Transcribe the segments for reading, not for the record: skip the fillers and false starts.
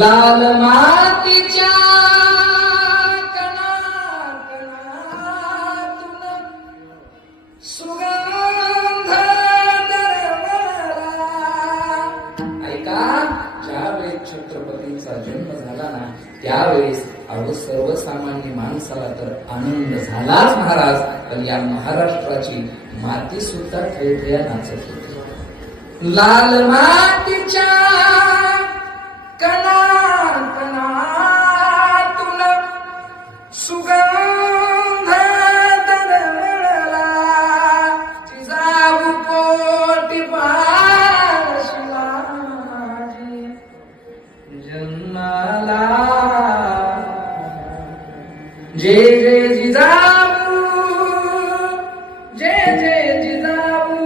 लाल मातीच्या सुगंध दरवळला. ऐका, ज्यावेळेस छत्रपतींचा जन्म झाला ना, त्यावेळेस अहो सर्वसामान्य माणसाला तर आनंद झालाच महाराज, पण या महाराष्ट्राची माती सुद्धा खेळखेळ्या नाचत होती. लाल मातीच्या कणा कणातून सुगंध दरवळला. जिजाऊ पोटी पाशिला जन्माला. जय जय जिजाऊ, जय जय जिजाऊ.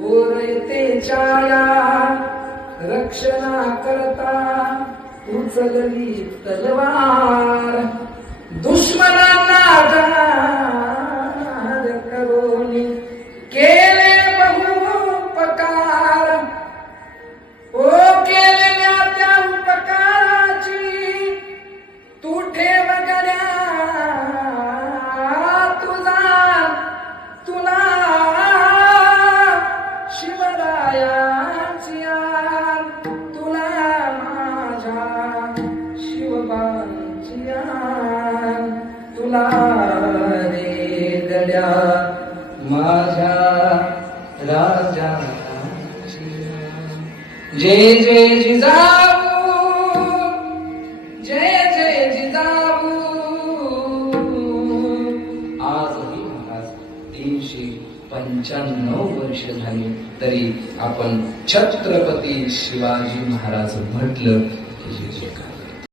पोर येते छाया रक्षणा करता, उचलली तलवार. दुश्मनांना जाद करोनी केले बहुपकार. ओ केलेल्या त्या उपकाराची तू ठेव गड्या तुला शिवरायाची आण. तुला माझ्या शिवबाची आण. तुला रे गड्या माझ्या राजाची आण. जय जय जिजाऊ, जय जय जिजाऊ. आजही महाराज 395 वर्ष झाली तरी आपण छत्रपती शिवाजी महाराज म्हटलं